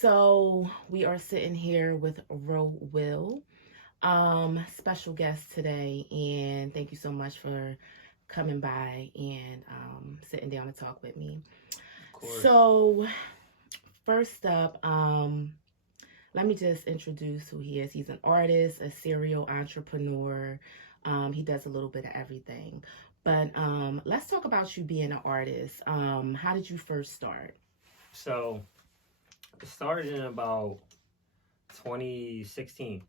So we are sitting here with Ro Will, special guest today, and thank you so much for coming by and sitting down to talk with me. Of course. So first up, let me just introduce who he is. He's an artist, a serial entrepreneur. He does a little bit of everything. But let's talk about you being an artist. How did you first start? So it started in about 2016,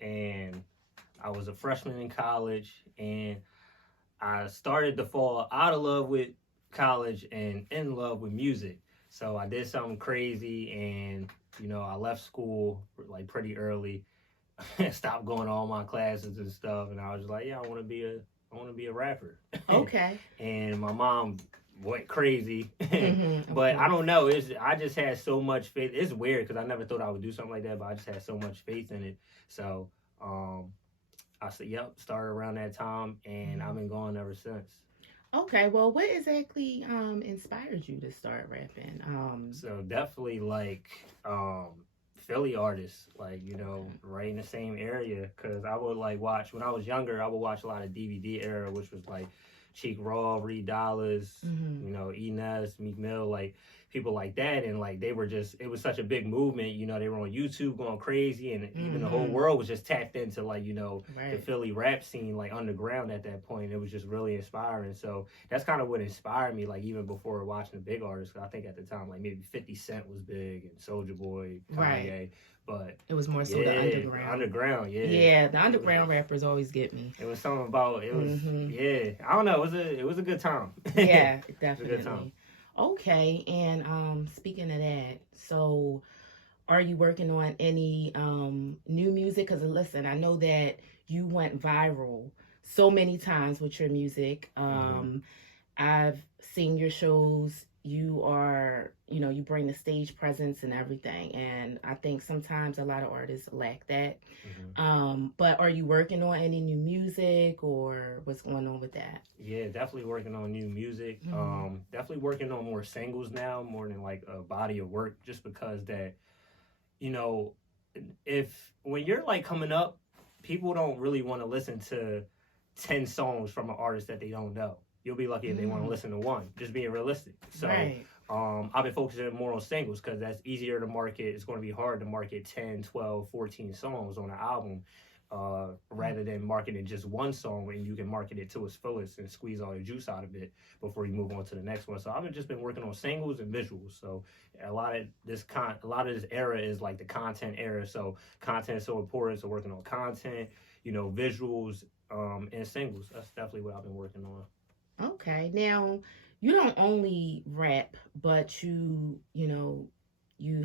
and I was a freshman in college, and I started to fall out of love with college and in love with music. So I did something crazy, and I left school like pretty early, stopped going to all my classes and stuff, and I was like, yeah, I want to be a rapper. Okay. And my mom went crazy. Of But I course. don't know. I just had so much faith. It's weird because I never thought I would do something like that, but I just had so much faith in it. So um, I said, yep, started around that time, and I've Mhm. been going ever since. Okay, well, what exactly inspired you to start rapping? So definitely like Philly artists, like Okay. right in the same area. Cause I would like watch when I was younger. I would watch a lot of DVD era, which was like Cheek Raw, Reed Dollars, Mhm. Enes, Meek Mill, like people like that, and like they were just it was such a big movement. They were on YouTube going crazy, and even the whole Mhm. world was just tapped into like the Right. Philly rap scene like underground at that point. It was just really inspiring. So that's kind of what inspired me, like even before watching the big artists. I think at the time, like maybe 50 Cent was big and Soldier Boy, Right. Kanye, but It was more so the yeah, underground. underground, yeah. Yeah, the It was underground rappers always get me. it was something about it was Mhm. yeah. I don't know. It was a good time. Yeah, It was a good time. definitely. Okay, and speaking of that, so are you working on any new music? Because listen, I know that you went viral so many times with your music. Hmm. I've seen your shows. You are, you bring the stage presence and everything. And I think sometimes a lot of artists lack that. Hmm. But are you working on any new music or what's going on with that? Yeah, definitely working on new music. Mm-hmm. Definitely working on more singles now, more than like a body of work, just because that you know, if when you're like coming up, people don't really want to listen to 10 songs from an artist that they don't know. You'll be lucky if they want to Mm, listen to one, just being realistic. So right. I've been focusing more on singles because that's easier to market. It's going to be hard to market 10, 12, 14 songs on an album rather than marketing just one song and you can market it to its fullest and squeeze all the juice out of it before you move on to the next one. So I've just been working on singles and visuals. So a lot of this era is like the content era. So content is so important. So working on content, visuals, and singles. That's definitely what I've been working on. Okay. Now, you don't only rap, but you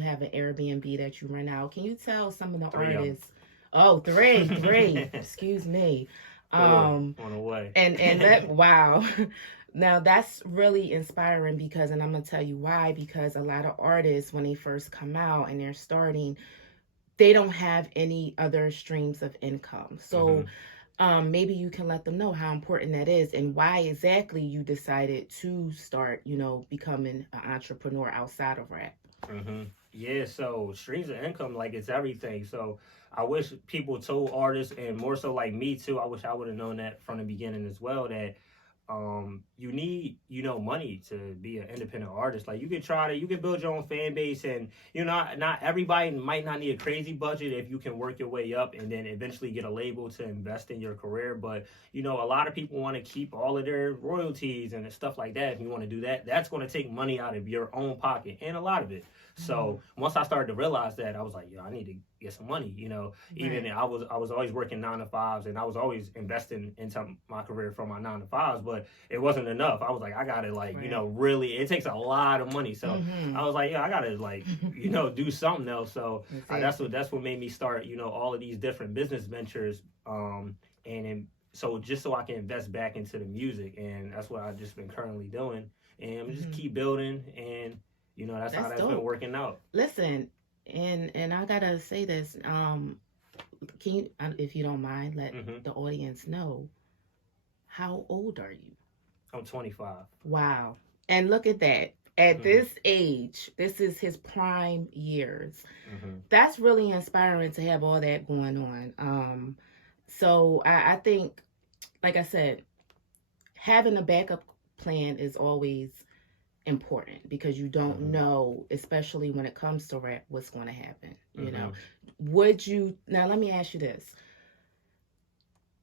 have an Airbnb that you rent out. Can you tell some of the Three of artists? Oh, three. them. Excuse me. Four Um, on the way. and that wow. Now that's really inspiring because, and I'm gonna tell you why. Because a lot of artists, when they first come out and they're starting, they don't have any other streams of income. So Hmm. maybe you can let them know how important that is and why exactly you decided to start, becoming an entrepreneur outside of rap. Hmm. Yeah, so streams of income, like it's everything. So I wish people told artists, and more so like me too. I wish I would have known that from the beginning as well. That you need money to be an independent artist. Like you can build your own fan base, and not everybody might not need a crazy budget if you can work your way up and then eventually get a label to invest in your career. But a lot of people want to keep all of their royalties and stuff like that. If you want to do that, that's going to take money out of your own pocket, and a lot of it. Mm, So once I started to realize that, I was like, yo, I need to get some money. Even right. I was always working 9 to 5s, and I was always investing into my career from my 9 to 5s, but it wasn't enough. I was like, I gotta like, Right. really, it takes a lot of money. So Mm-hmm. I was like, yeah, I gotta like, do something else. So Exactly. that's what made me start, all of these different business ventures. So just so I can invest back into the music, and that's what I've just been currently doing, and just Mm-hmm. keep building, and that's how That's that's been dope. working out. Listen, and I gotta say this. Can you, if you don't mind, let Hmm. the audience know how old are you? I'm 25. Wow. And look at that. At this age, this is his prime years. Hmm. That's really inspiring to have all that going on. So I think, like I said, having a backup plan is always important because you don't Hmm. know, especially when it comes to rap, what's going to happen. You know, Hmm. would you now? Let me ask you this: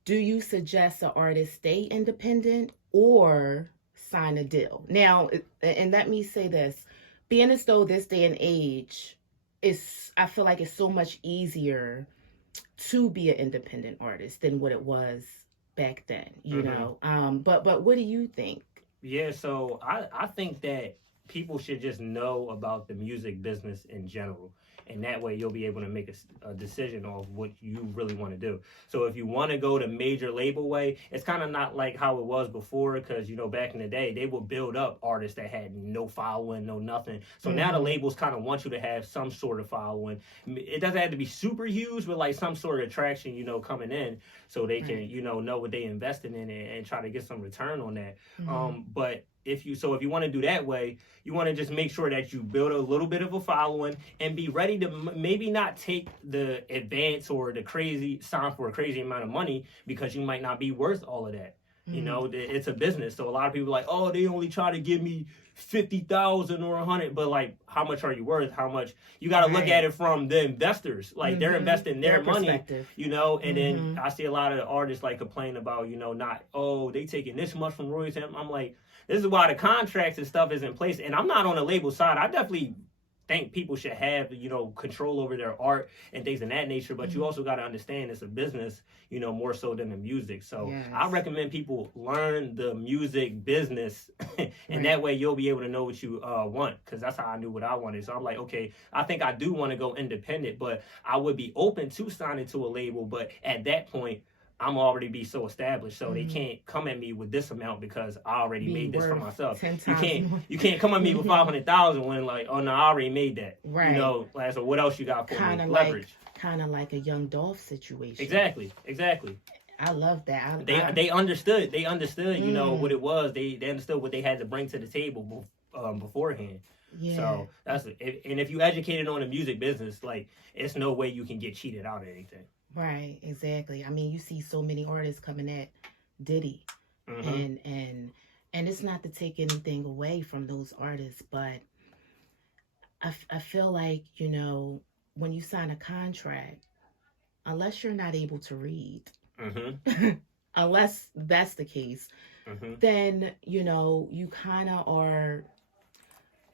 do you suggest an artist stay independent or sign a deal? Now, and let me say this, being as though this day and age is, I feel like it's so much easier to be an independent artist than what it was back then, you Hmm. know. But what do you think? Yeah, so I think that people should just know about the music business in general. And that way you'll be able to make a decision of what you really want to do. So if you want to go the major label way, it's kind of not like how it was before because, back in the day, they would build up artists that had no following, no nothing. So now the Mm-hmm. labels kind of want you to have some sort of following. It doesn't have to be super huge, but like some sort of traction, coming in so they can, Right. know what they invested in it and try to get some return on that. Mm-hmm. But if you want to do that way, you want to just make sure that you build a little bit of a following and be ready to maybe not take the advance or the crazy sign for a crazy amount of money because you might not be worth all of that. Mm-hmm. It's a business, so a lot of people are like, oh, they only try to give me 50,000 or 100, but like, how much are you worth? How much? You got to look at Right. it from the investors, like they're Mm-hmm. investing Their their money, perspective. and then Mm-hmm. I see a lot of artists like complain about, not, oh, they taking this much from royalties. I'm like, this is why the contracts and stuff is in place. And I'm not on the label side. I definitely think people should have, control over their art and things of that nature. But you Mm-hmm. also got to understand it's a business, more so than the music. So Yes. I recommend people learn the music business, and Right. that way you'll be able to know what you want. Because that's how I knew what I wanted. So I'm like, okay, I think I do want to go independent, but I would be open to signing to a label. But at that point, I'm already be so established, so they Mm-hmm. can't come at me with this amount because I already Be made this for worth myself. 10 You times can't more. you can't come at me with 500,000 when like, oh no, I already made that. Right. Like, so what else you got for kind me? of like Leverage. kind of like a young Dolph situation. Exactly, exactly. I love that. They understood. They understood. What Mm, it was. They understood what they had to bring to the table beforehand. yeah. So and if you educated on the music business, like it's no way you can get cheated out of anything. Right, exactly. I mean, you see so many artists coming at Diddy, Mm-hmm. and it's not to take anything away from those artists, but I feel like, when you sign a contract, unless you're not able to read, Mm-hmm. unless that's the case, Mm-hmm. then, you kind of are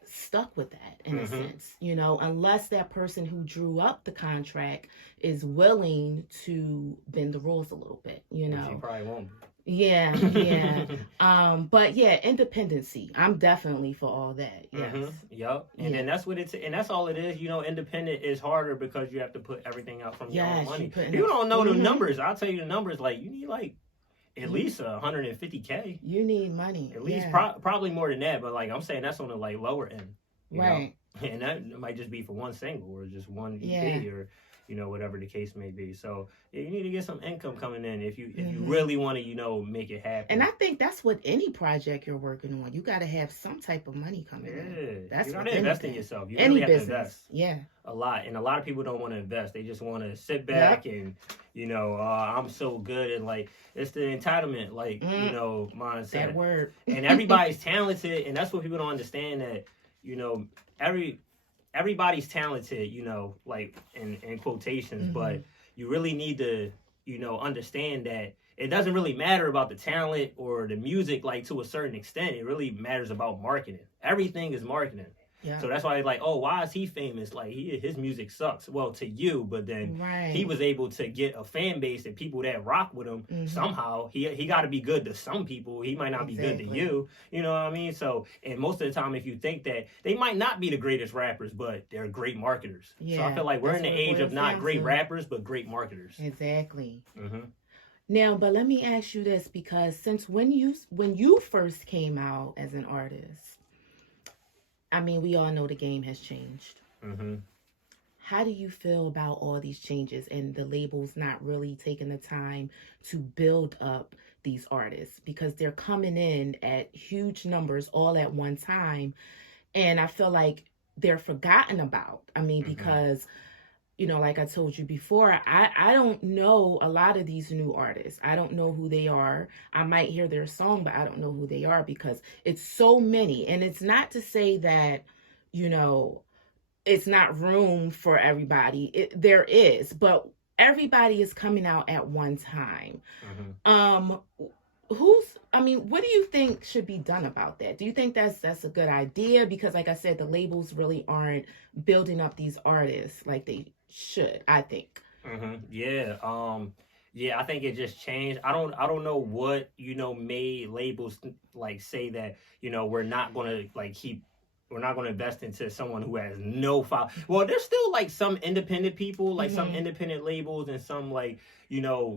stuck with that in a Mm-hmm. sense, unless that person who drew up the contract is willing to bend the rules a little bit, Which he probably won't Yeah, yeah. be. But yeah, independency. I'm definitely for all that. Yes. Mm-hmm. Yep. And Yeah. then and that's all it is. Independent is harder because you have to put everything out from your own Yes, you money. putting People up. don't know the Mm-hmm. numbers. I'll tell you the numbers. Like you need like at You least 150K. you need money. At least Yeah. probably more than that. But like I'm saying, that's on the like lower end. You know, Right. and that might just be for one single or just one Yeah. EP or whatever the case may be. So yeah, you need to get some income coming in if you Mm-hmm. really want to make it And happen. I think that's what any project you're working on. You got to have some type of money coming in. Yeah, you That's with gotta invest in anything. yourself. You really Any have to business. invest Yeah. a lot, and a lot of people don't want to invest. They just want to sit back Yep. and I'm so good, and like it's the entitlement like Mm, that mindset. word. And everybody's talented, and that's what people don't understand that you know every everybody's talented, like in quotations, Mm-hmm. but you really need to understand that it doesn't really matter about the talent or the music, like to a certain extent. It really matters about marketing. Everything is marketing. Yeah. So that's why it's like, oh, why is he famous? Like his music sucks. Well, to you, but then he Right. was able to get a fan base and people that rock with him Mm-hmm. somehow. He got to be good to some people. He might not be good to Exactly. you. You know what I mean? So, and most of the time, if you think that they might not be the greatest rappers, but they're great marketers. So I Yeah. feel like we're That's in the what it age of boils not down great to. rappers, but great marketers. Exactly. Mm-hmm. Now, but let me ask you this, because since when you first came out as an artist, I mean, we all know the game has changed. Mm-hmm. How do you feel about all these changes and the labels not really taking the time to build up these artists because they're coming in at huge numbers all at one time, And I feel like they're forgotten about. I mean, Mm-hmm. because like I told you before, I don't know a lot of these new artists. I don't know who they are. I might hear their song, but I don't know who they are because it's so many. And it's not to say that, you know, it's not room for everybody. There is, but everybody is coming out at one time. Mm-hmm. Um who's I mean, what do you think should be done about that? Do you think that's a good idea? Because like I said, the labels really aren't building up these artists like they should, I think. Yeah. Yeah, I think it just changed. I don't know what, made labels like say that, we're not gonna like keep we're not gonna invest into someone who has no file. Well, there's still like some independent people, like some Mhm. independent labels and some like,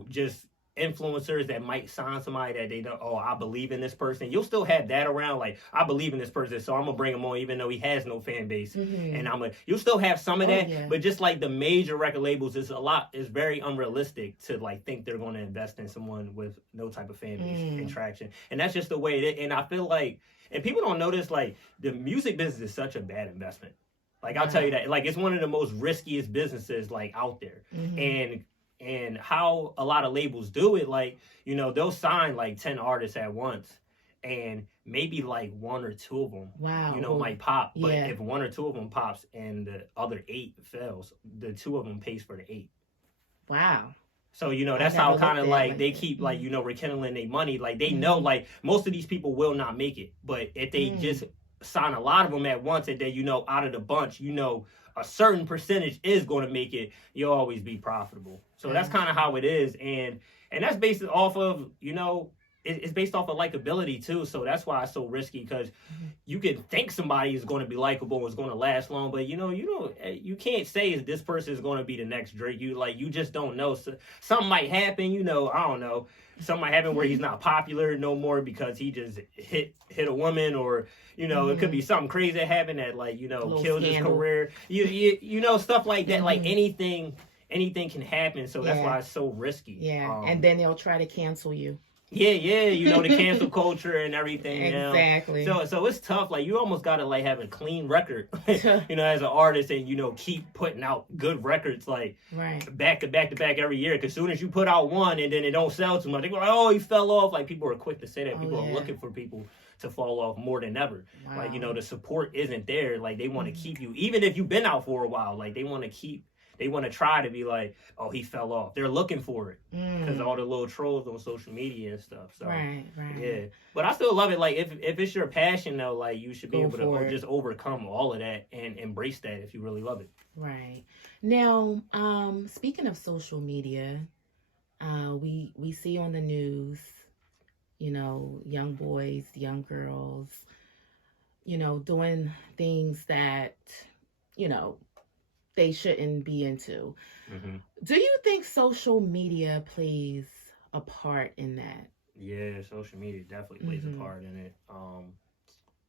just influencers that might sign somebody that they know, oh, I believe in this person. You'll still have that around, like, I believe in this person, so I'm gonna bring him on even though he has no fan base. And Mhm. you'll still have some of Oh that, yeah. but just like the major record labels, it's very unrealistic to like think they're going to invest in someone with no type of fan base and Mm. traction. And that's just the way it is. And I feel like, and people don't notice, like, the music business is such a bad investment. Like, I'll tell you Wow. that, like, it's one of the most riskiest businesses like out there. Mhm. And how a lot of labels do it, like, they'll sign like 10 artists at once, and maybe like one or two of them, Wow. Well, might pop. But yeah. if one or two of them pops and the other eight fails, the two of them pays for the eight. Wow. So, I that's how never kind looked of at it like like they that. keep, like, Mhm. rekindling their money. Like, they know, Mhm. like, most of these people will not make it, but if they Mm. just sign a lot of them at once, and then, out of the bunch, a certain percentage is going to make it, you'll always be profitable. So that's kind of Gotcha. how it is. And that's based off of, it's based off of likability too. So that's why it's so risky, because Mhm. you can think somebody is going to be likable and is going to last long, but you can't say this person is going to be the next Drake. You just don't know. So, something might happen. I don't know. Something might happen where he's not popular no more because he just hit a woman, or it could be Mhm. something crazy that happened that, like, A little kills his scandal. career. Stuff like that. Like, Mhm. anything can happen. So that's Yeah. why it's so risky. Yeah. And then they'll try to cancel you. Yeah, yeah, the cancel culture and everything now. Exactly. So it's tough. Like, you almost gotta like have a clean record, as an artist, and keep putting out good records, like, Right. back to back to back every year. Because soon as you put out one and then it don't sell too much, they go like, oh, he fell off. Like, people are quick to say that. Oh People are yeah. looking for people to fall off more than ever. Like, Wow. the support isn't there. Like, they want to Mhm. keep you, even if you've been out for a while. Like, they want to try to be like, oh, he fell off. They're looking for it because Mm. all the little trolls on social media and stuff. So, Right. Right. yeah, but I still love it. Like, if it's your passion though, like, you should be Go able to for it. just overcome all of that and embrace that if you really love it. Right. Now, speaking of social media, we see on the news, young boys, young girls, doing things that, you know, they shouldn't be into. Hmm. Do you think social media plays a part in that? Yeah, social media definitely plays a Mm-hmm. part in it.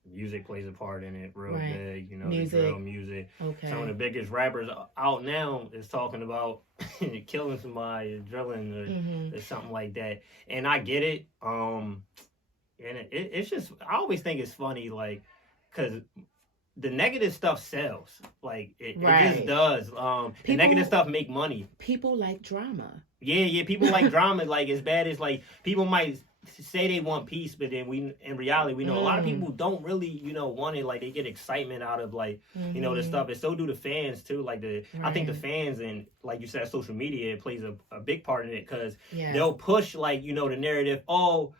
Music plays a part in it real Right. big. The drill Music. music. Some of the Okay. biggest rappers out now is talking about killing somebody, or drilling, Mm-hmm. or something like that. And I get it. And it's just, I always think it's funny, like, because the negative stuff sells. Like, it just Right. does. The negative People stuff make money. people like drama. Yeah, yeah. People like drama. Like, as bad as, like, people might say they want peace, but then in reality, we know a lot of Mm. people don't really, want it. Like, they get excitement out of, like, the Mm-hmm. stuff, and so do the fans too. Like, I think the Right. fans, and like you said, social media, it plays a big part in it, because Yeah. they'll push, like, the narrative. Oh,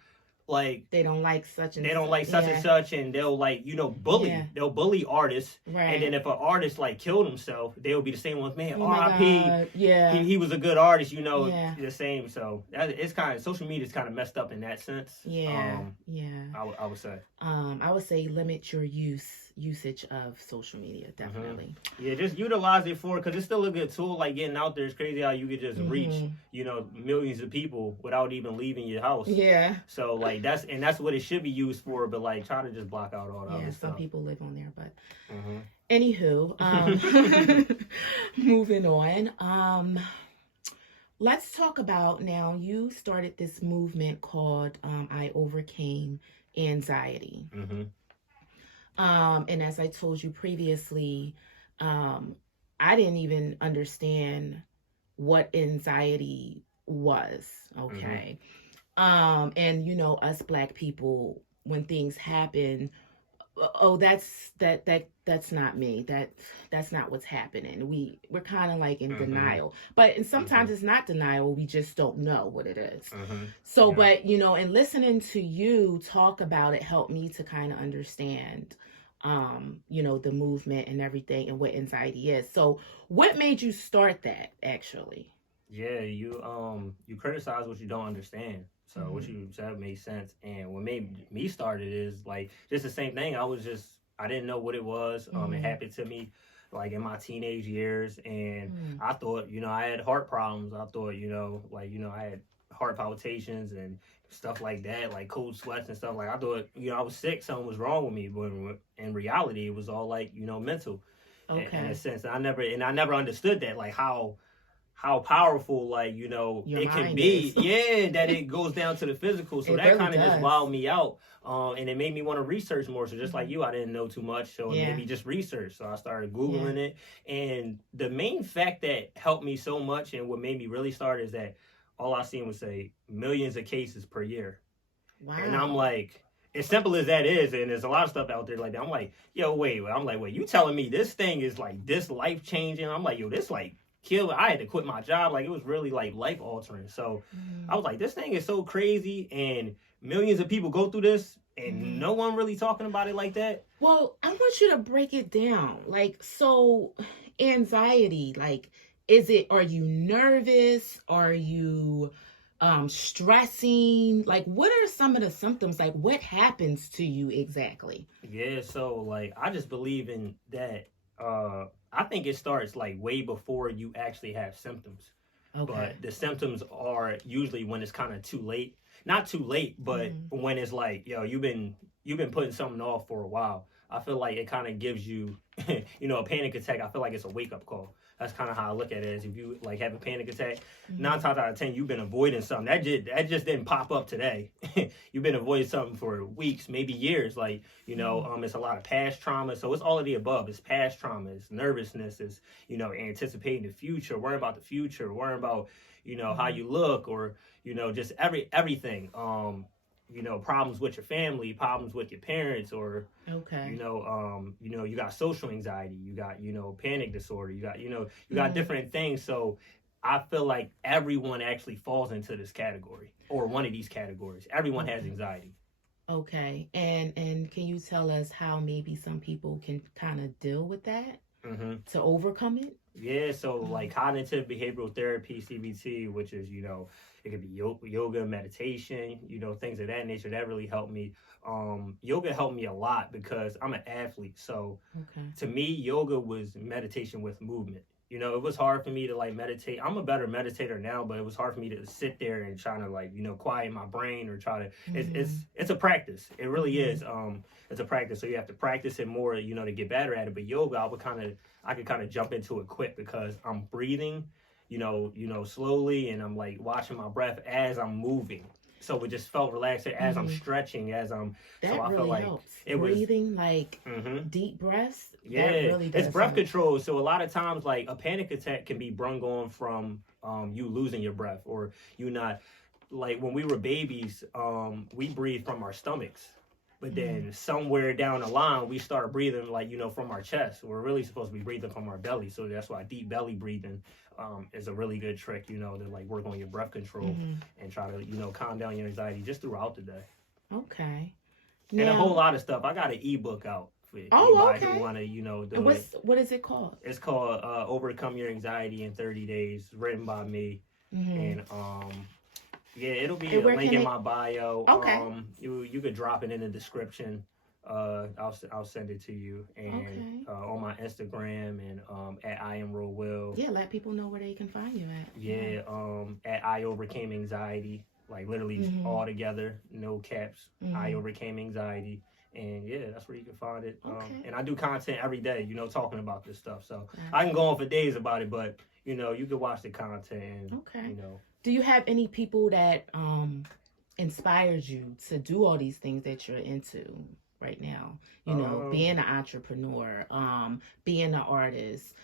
like, They don't like such and they don't such. like such and Yeah. such, and they'll, like, Yeah. they'll bully artists. And then Right. if an artist like killed himself, they'll be the same ones, man, Oh my RIP, God. Yeah. he was a good artist, Yeah. the same. So it's kind of, social media is kind of messed up in that sense. Yeah. Yeah. I would say. I would say limit your usage of social media, definitely. Yeah, just utilize it for, because it's still a good tool. Like, getting out there, it's crazy how you could just reach, Mm-hmm. millions of people without even leaving your house. Yeah. So, like, that's what it should be used for. But, like, try to just block out all the Yeah. other Some stuff. people live on there, but Hmm. anywho, moving on. Let's talk about now. You started this movement called I Overcame Anxiety. Hmm. And as I told you previously, I didn't even understand what anxiety was. Mm-hmm. Okay. And us black people, when things happen, oh, that's not me, that's not what's happening. We're kind of like in Mm-hmm. denial, but and Mm-hmm. sometimes it's not denial, we just don't know what it is. Mm-hmm. So Yeah. but and listening to you talk about it helped me to kind of understand the movement and everything and what anxiety is. So what made you start that actually? Yeah, you criticize what you don't understand. So what Hmm. you said made sense. And what made me started is like just the same thing. I didn't know what it was. It Hmm. happened to me like in my teenage years, and Hmm. I thought I had heart problems. I thought I had heart palpitations and stuff like that, like cold sweats and stuff. Like I thought I was sick, something was wrong with me. But in reality, it was all like mental in a Okay. sense. And I never understood that, like how powerful Your it can mind is. be, yeah, that it goes down to the physical. So It that really kind of just does. wowed me out, and it made me want to research more. So just like Hmm. you, I didn't know too much, so it made Yeah. me just research. So I started Yeah. googling it, and the main fact that helped me so much and what made me really start is that all I seen was say millions of cases per year. And I'm Wow. like, as simple as that is, and there's a lot of stuff out there like that. I'm like, yo, wait. I'm like, wait, you telling me this thing is like this life changing? I'm like, yo, this like kill. I had to quit my job. Like it was really like life altering. So I Hmm. was like, this thing is so crazy, and millions of people go through this, and Hmm. no one really talking about it like that. Well, I want you to break it down. Like, so anxiety, like, are you nervous? Are you stressing? Like, what are some of the symptoms? Like, what happens to you exactly? Yeah, so like I just believe in that. I think it starts like way before you actually have symptoms. Okay. But the symptoms are usually when it's kind of too late. Not too late, but Hmm. when it's like, yo, you've been putting something off for a while. I feel like it kind of gives you, a panic attack. I feel like it's a wake up call. That's kind of how I look at it. Is if you like have a panic attack, nine Hmm. times out of 10, you've been avoiding something. That just didn't pop up today. You've been avoiding something for weeks, maybe years. Like Hmm. it's a lot of past trauma. So it's all of the above. It's past trauma. It's nervousness. It's anticipating the future, worrying about the future, worrying about how Hmm. you look, or just everything. Problems with your family, problems with your parents, or Okay. you got social anxiety, you got panic disorder, you got Hmm. different things. So I feel like everyone actually falls into this category or one of these categories. Everyone has Okay. anxiety. Okay. And can you tell us how maybe some people can kind of deal with that Mm-hmm. to overcome it? Yeah, so Mm-hmm. like cognitive behavioral therapy, CBT, which is it could be yoga, meditation, things of that nature. That really helped me. Yoga helped me a lot because I'm an athlete. So Okay. to me, yoga was meditation with movement. It was hard for me to like meditate. I'm a better meditator now, but it was hard for me to sit there and try to like quiet my brain or try to. Mm-hmm. It's a practice. It really Mm-hmm. is. It's a practice. So you have to practice it more, to get better at it. But yoga, I could kind of jump into it quick because I'm breathing, slowly, and I'm like watching my breath as I'm moving. So it just felt relaxed as I'm Mm-hmm. stretching, as I'm. So That I felt really like helps. it was. Breathing, like Mm-hmm. deep breaths, that Yeah, really it's does breath help. control. So a lot of times, like a panic attack can be brung on from you losing your breath, or you not, like when we were babies, we breathe from our stomachs, but Mm-hmm. then somewhere down the line we start breathing like from our chest. We're really supposed to be breathing from our belly, so that's why deep belly breathing is a really good trick, to like work on your breath control Mm-hmm. and try to calm down your anxiety just throughout the day. Okay. And a whole Now, lot of stuff. I got an ebook out for oh, anybody who okay. want to And do it. what is it called? It's called Overcome Your Anxiety in 30 Days, written by me. Mm-hmm. And yeah, it'll be And a where link can in they? my bio. Okay. You could drop it in the description. I'll send it to you, and Okay. on my Instagram, and at I am Real Will. Yeah, let people know where they can find you at. Yeah. Yeah, at I Overcame Anxiety, like literally Mm-hmm. all together, no caps. I Mm-hmm. Overcame Anxiety, and yeah, that's where you can find it. Okay. And I do content every day, talking about this stuff. So I can Gotcha. go on for days about it, but you can watch the content, and Okay. you know, Do you have any people that inspired you to do all these things that you're into? right now? You know, Um, being an entrepreneur, being an artist,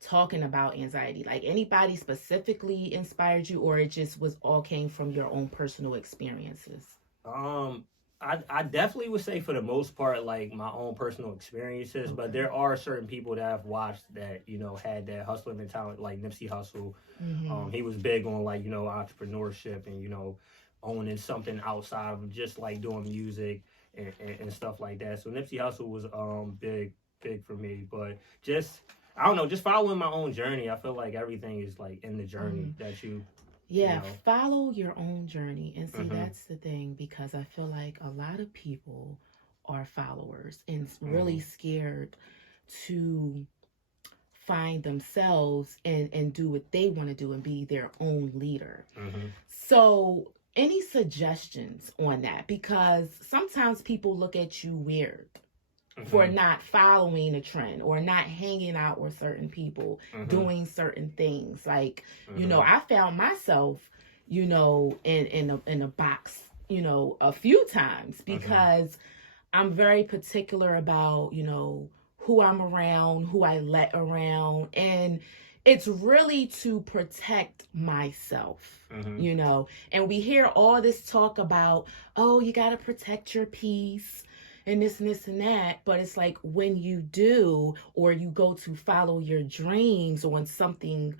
talking about anxiety. Like anybody specifically inspired you, or it just was all came from your own personal experiences? Um, I definitely would say for the most part, like my own personal experiences, but Okay. there are certain people that I've watched that, had that hustler mentality, like Nipsey Hussle. Mm-hmm. He was big on like, entrepreneurship and, owning something outside of just like doing music and stuff like that. So Nipsey Hussle was big for me. But just I don't know, just following my own journey. I feel like everything is like in the journey Mm-hmm. that you Yeah, know. follow your own journey. And see, Mhm. that's the thing because I feel like a lot of people are followers and really Mhm. scared to find themselves and do what they want to do and be their own leader. Mhm. So, any suggestions on that? Because sometimes people look at you weird for Mhm. not following a trend or not hanging out with certain people, Mhm. doing certain things. Like, Mhm. I found myself, in a box, a few times Mhm. because I'm very particular about, who I'm around, who I let around. And it's really to protect myself, Mhm. And we hear all this talk about, oh, you got to protect your peace and this and that. But it's like when you do, or you go to follow your dreams on something,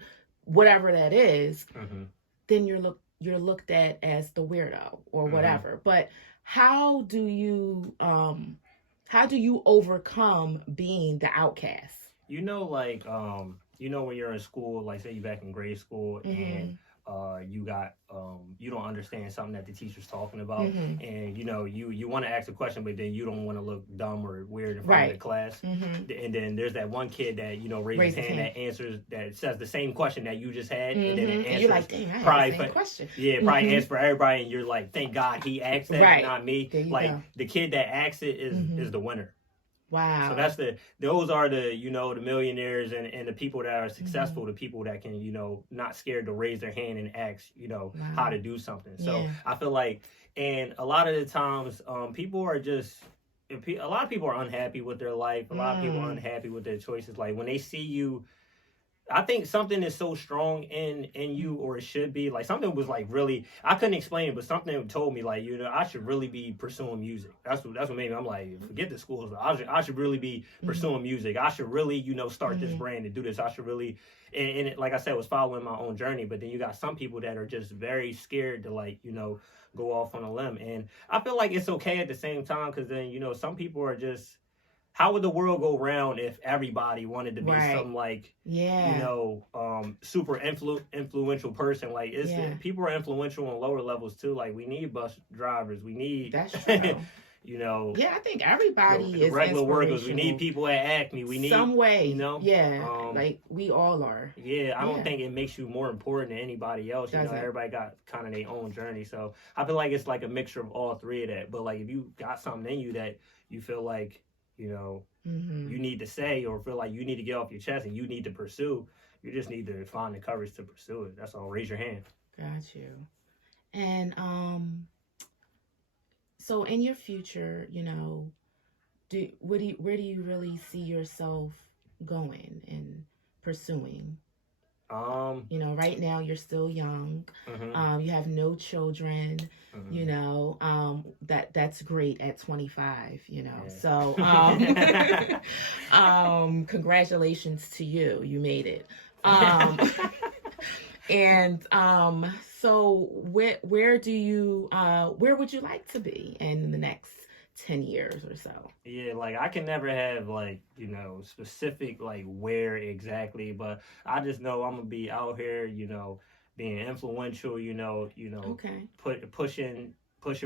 whatever that is, Mhm. then you're looked at as the weirdo or Mhm. whatever. But how do you um how do you overcome being the outcast? Like when you're in school, like say you back in grade school and Mhm. you don't understand something that the teacher's talking about, Mhm. and you want to ask a question, but then you don't want to look dumb or weird in front of the Right. class. Mhm. And then there's that one kid that raises Raise his his hand hand. that says the same question that you just had, and then it Mhm. And you're like, answers dang, I had the probably same for, question. yeah, probably answer Mhm. for everybody, and you're like, thank God he asked that and Right. not me. There you Like go. the kid that asked it is Mhm. the winner. So Wow. those are the millionaires and the people that are Mhm. successful, the people that can, not scared to raise their hand and ask, how Wow. to do something. So Yeah. I feel like, and a lot of the times, people are just, a lot of people are unhappy with their life. A lot of people are Mm. unhappy with their choices. Like when they see you, I think something is so strong in you, Mm. or it should be. Like something was like really, I couldn't explain it, but something told me like, I should really be pursuing music. That's what made me. I'm like, forget the schools. I should really be Mhm. pursuing music. I should really, start this Mhm. brand and do this. I should really, and it, like I said, was following my own journey. But then you got some people that are just very scared to like, go off on a limb. And I feel like it's okay at the same time because then some people are just, how would the world go round if everybody wanted to be Right. some like, Yeah. super influential person? Like Yeah. people are influential on lower levels too. Like we need bus drivers, we need, That's true. you know, Yeah, I think everybody the is regular workers. We need inspirational people at Acme. We need, some way. Yeah, um, like we all are. yeah. I don't Yeah, think it makes you more important than anybody else. doesn't. Everybody got kind of their own journey. So I feel like it's like a mixture of all three of that. But like if you got something in you that you feel like, you know Mm-hmm. you need to say or feel like you need to get off your chest and you need to pursue, you just need to find the courage to pursue it. That's all. Raise your hand. Got you. And so in your future, where do you really see yourself going and pursuing? Right now you're still young. Mhm, You have no children. mhm. That's great at 25. So Yeah. congratulations to you. You made it. Um, and so where would you like to be in the next 10 years or so? Yeah, like I can never have like, specific like where exactly, but I just know I'm gonna be out here, being influential, Okay. pushing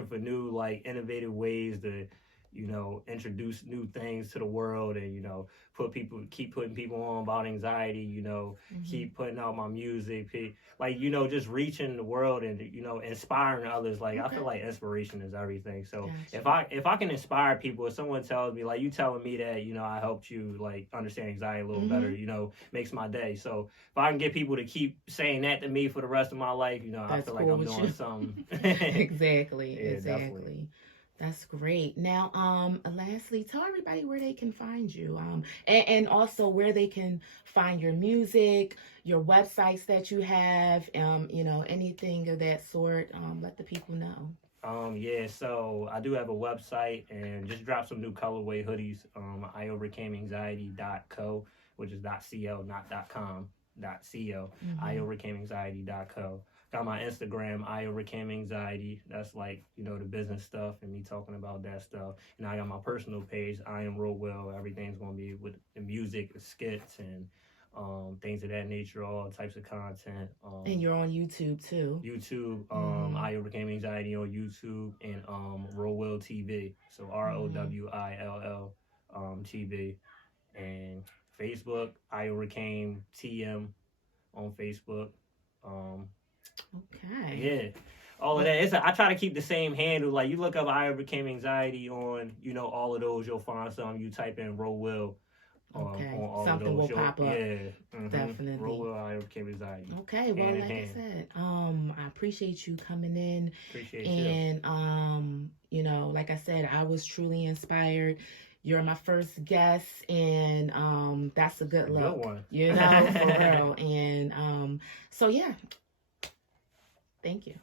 for new like innovative ways to, introduce new things to the world and, keep putting people on about anxiety, Hmm. keep putting out my music, like, just reaching the world and, inspiring others. Like I feel Okay. like inspiration is everything. So Gotcha. if I can inspire people, if someone tells me like you telling me that I helped you like understand anxiety a little better, Hmm. makes my day. So if I can get people to keep saying that to me for the rest of my life, I That's feel like cool I'm with doing you. something. Exactly. Yeah, definitely. Exactly. That's great. Now, lastly, tell everybody where they can find you, and also where they can find your music, your websites that you have, anything of that sort. Let the people know. Yeah, so I do have a website and just dropped some new colorway hoodies. I overcame anxiety.co, which is .co, not .com, .co. I Mm-hmm. overcame anxiety.co. Got my Instagram, I overcame anxiety. That's like, the business stuff and me talking about that stuff. And I got my personal page, I am real well. Everything's gonna be with the music, the skits, and things of that nature, all types of content. And you're on YouTube too. YouTube. Mm-hmm. I overcame anxiety on YouTube and Rowill TV. So Mm-hmm. ROWILL TV and Facebook. I overcame TM on Facebook. Um, Okay. yeah, all of Well, that. I try to keep the same handle. Like you look up I overcame anxiety on all of those. You'll find some. You type in Rowill on okay. all of Something those. will pop up. Yeah. Definitely. Rowill I overcame anxiety. Okay, well, Hand in like I hand. said, I appreciate you coming in, Appreciate you. and like I said, I was truly inspired. You're my first guest, and that's a good A good look, one. for real. And so yeah, thank you.